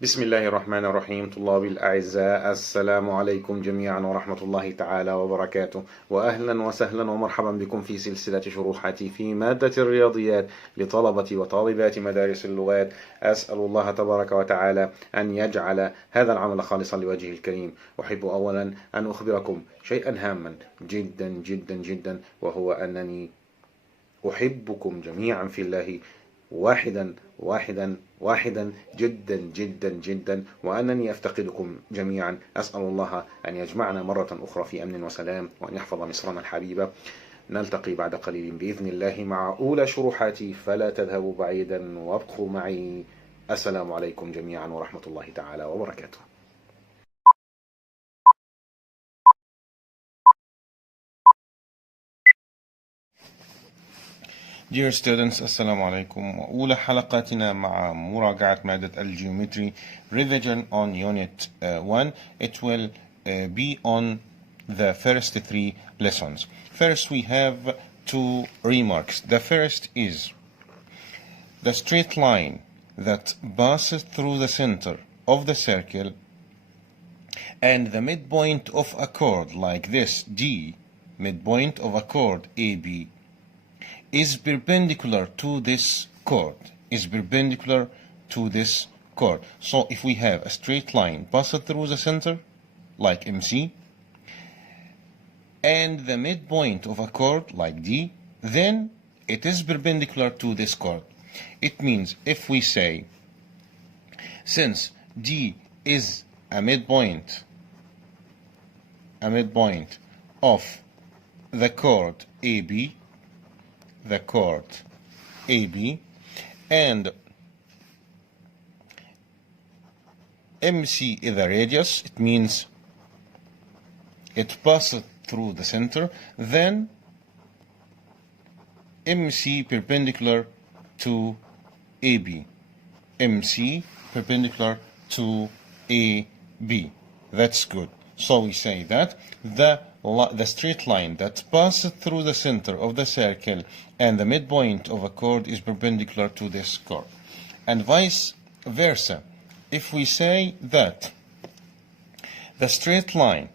بسم الله الرحمن الرحيم. طلابي الأعزاء، السلام عليكم جميعا ورحمة الله تعالى وبركاته، وأهلا وسهلا ومرحبا بكم في سلسلة شروحاتي في مادة الرياضيات لطلبة وطالبات مدارس اللغات. أسأل الله تبارك وتعالى أن يجعل هذا العمل خالصا لوجهه الكريم. أحب أولا أن أخبركم شيئا هاما جدا جدا جدا، وهو أنني أحبكم جميعا في الله واحدا واحدا واحدا جدا جدا جدا، وأنني أفتقدكم جميعا. أسأل الله أن يجمعنا مرة أخرى في أمن وسلام، وأن يحفظ مصرنا الحبيبة. نلتقي بعد قليل بإذن الله مع أولى شروحاتي، فلا تذهبوا بعيدا وابقوا معي. السلام عليكم جميعا ورحمة الله تعالى وبركاته. Dear students, Assalamu alaikum. وأولى حلقاتنا مع مراجعة مادة الجيومتري revision on unit 1. It will be on the first 3 lessons. First, we have 2 remarks. The first is the straight line that passes through the center of the circle and the midpoint of a chord like this D, midpoint of a chord AB, is perpendicular to this chord, So if we have a straight line passed through the center, like MC, and the midpoint of a chord, like D, then it is perpendicular to this chord. It means if we say, since D is a midpoint of the chord AB, and MC is the radius, it means it passes through the center, then MC perpendicular to AB. MC perpendicular to AB. That's good. So we say that the straight line that passes through the center of the circle and the midpoint of a chord is perpendicular to this chord. And vice versa. If we say that the straight line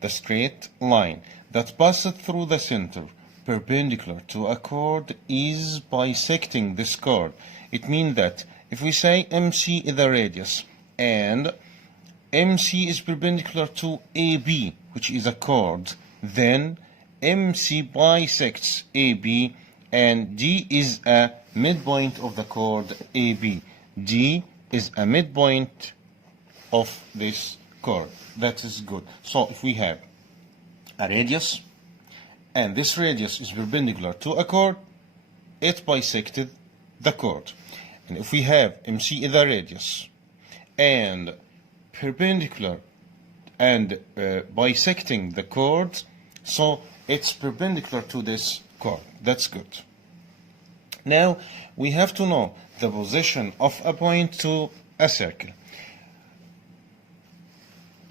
that passes through the center perpendicular to a chord is bisecting this chord, it means that if we say MC is the radius and MC is perpendicular to AB, which is a chord, then MC bisects AB, and D is a midpoint of the chord AB. D is a midpoint of this chord. That is good. So if we have a radius, and this radius is perpendicular to a chord, it bisected the chord. And if we have MC is the radius, and perpendicular and bisecting the chord, so it's perpendicular to this chord. That's good. Now we have to know the position of a point to a circle.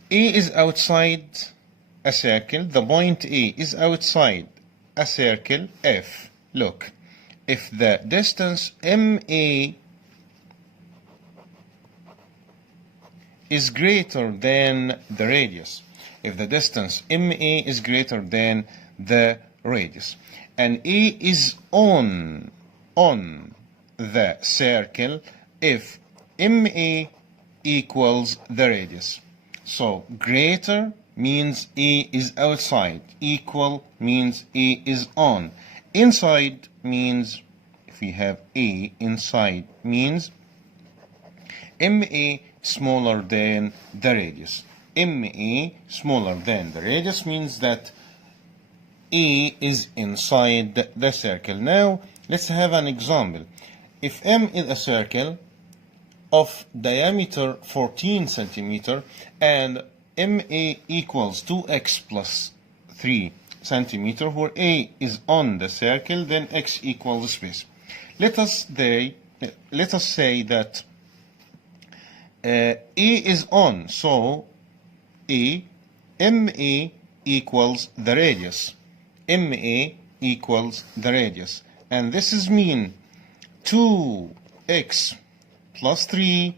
A is outside a circle. The point A is outside a circle F. Look, if the distance MA is greater than the radius, if the distance MA is greater than the radius, and A is on the circle if MA equals the radius. So greater means A is outside, equal means A is on, inside means, if we have A inside, means MA smaller than the radius. MA smaller than the radius means that A is inside the circle. Now let's have an example. If M is a circle of diameter 14 centimeter and MA equals 2x plus 3 centimeter, where A is on the circle, then x equals space. Let us say that A is on, so MA equals the radius. MA equals the radius. And this is mean 2x plus 3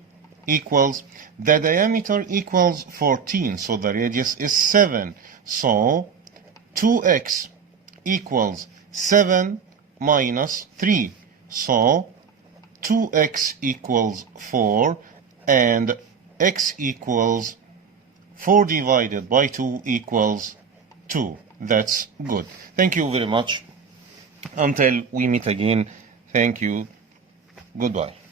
equals, the diameter equals 14, so the radius is 7. So 2x equals 7 minus 3. So 2x equals 4, and x equals 4 divided by 2 equals 2. That's good. Thank you very much. Until we meet again, thank you. Goodbye.